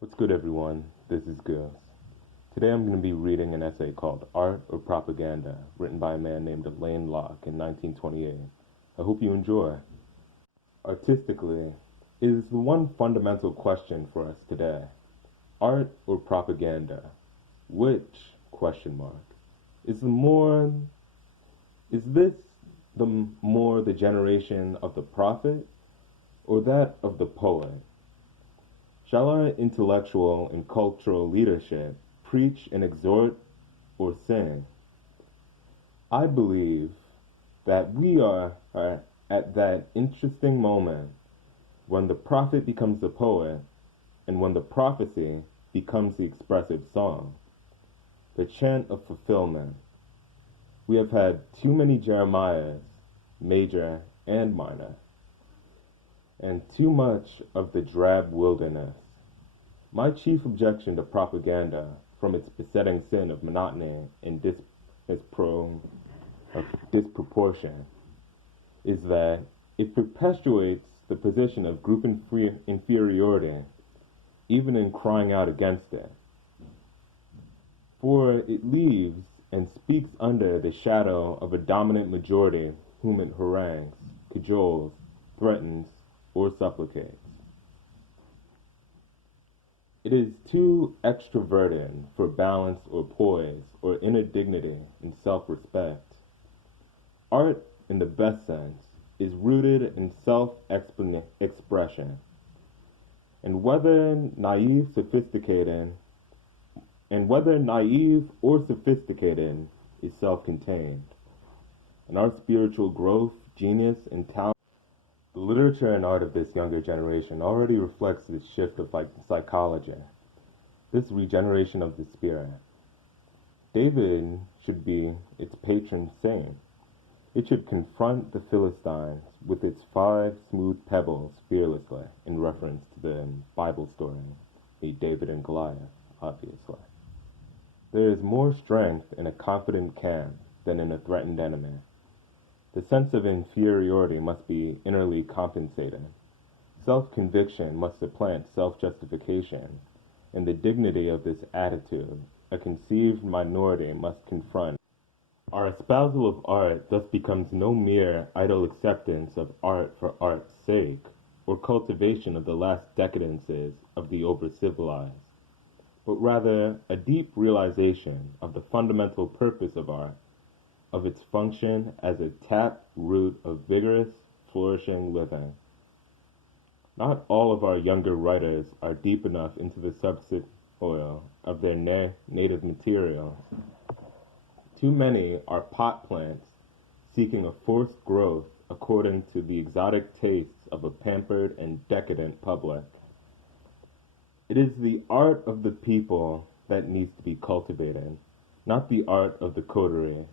What's good, everyone? This is Gus. Today I'm going to be reading an essay called Art or Propaganda, written by a man named Alain Locke in 1928. I hope you enjoy. Artistically, it is the one fundamental question for us today. Art or propaganda? Which, question mark, is the more, is this the more the generation of the prophet or that of the poet? Shall our intellectual and cultural leadership preach and exhort or sing? I believe that we are at that interesting moment when the prophet becomes the poet and when the prophecy becomes the expressive song, the chant of fulfillment. We have had too many Jeremiahs, major and minor, and too much of the drab wilderness. My chief objection to propaganda, from its besetting sin of monotony and disproportion, is that it perpetuates the position of group inferiority, even in crying out against it. For it leaves and speaks under the shadow of a dominant majority whom it harangues, cajoles, threatens, or supplicates. It is too extroverted for balance or poise or inner dignity and self-respect. Art, in the best sense, is rooted in self-expression, and whether naive or sophisticated is self-contained. And our spiritual growth, genius, and talent. The literature and art of this younger generation already reflects this shift of psychology, this regeneration of the spirit. David should be its patron saint. It should confront the Philistines with its 5 smooth pebbles fearlessly, in reference to the Bible story, David and Goliath, obviously. There is more strength in a confident camp than in a threatened enemy. The sense of inferiority must be innerly compensated. Self-conviction must supplant self-justification. In the dignity of this attitude, a conceived minority must confront. Our espousal of art thus becomes no mere idle acceptance of art for art's sake, or cultivation of the last decadences of the over-civilized, but rather a deep realization of the fundamental purpose of art, of its function as a tap root of vigorous, flourishing living. Not all of our younger writers are deep enough into the subsoil of their native materials. Too many are pot plants seeking a forced growth according to the exotic tastes of a pampered and decadent public. It is the art of the people that needs to be cultivated, not the art of the coteries.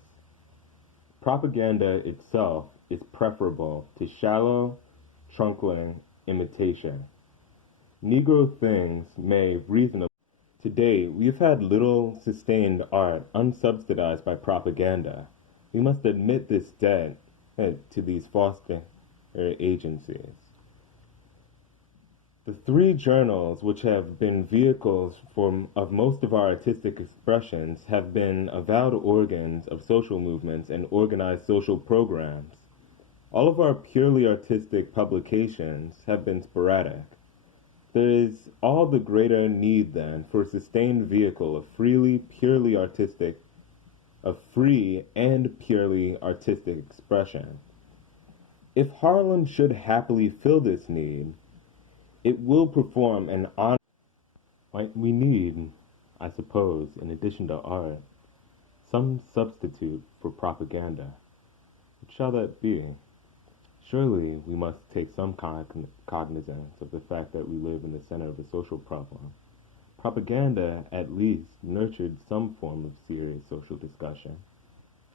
Propaganda itself is preferable to shallow, trunkling imitation. Negro things may reasonably. Today, we have had little sustained art unsubsidized by propaganda. We must admit this debt to these foster agencies. The 3 journals which have been vehicles of most of our artistic expressions have been avowed organs of social movements and organized social programs. All of our purely artistic publications have been sporadic. There is all the greater need, then, for a sustained vehicle of free and purely artistic expression. If Harlem should happily fill this need, it will perform an honor. We need, I suppose, in addition to art, some substitute for propaganda. What shall that be? Surely we must take some cognizance of the fact that we live in the center of a social problem. Propaganda, at least, nurtured some form of serious social discussion,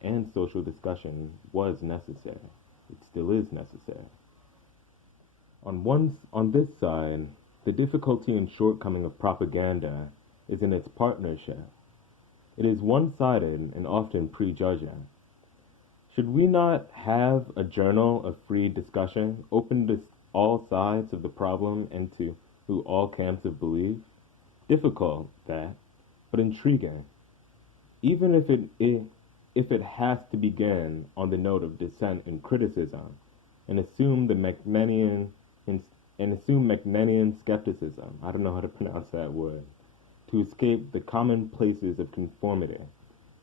and social discussion was necessary. It still is necessary. On this side, the difficulty and shortcoming of propaganda is in its partnership. It is one-sided and often prejudging. Should we not have a journal of free discussion, open to all sides of the problem and to all camps of belief? Difficult, that, but intriguing, even if it has to begin on the note of dissent and criticism, and assume the Magnanian and assume Magnanian skepticism. I don't know how to pronounce that word. To escape the commonplaces of conformity.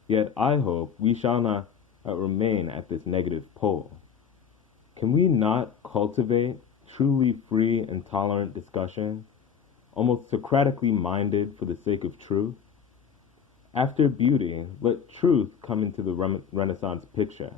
Yet I hope we shall not remain at this negative pole. Can we not cultivate truly free and tolerant discussion, almost Socratically minded for the sake of truth? After beauty, let truth come into the Renaissance picture.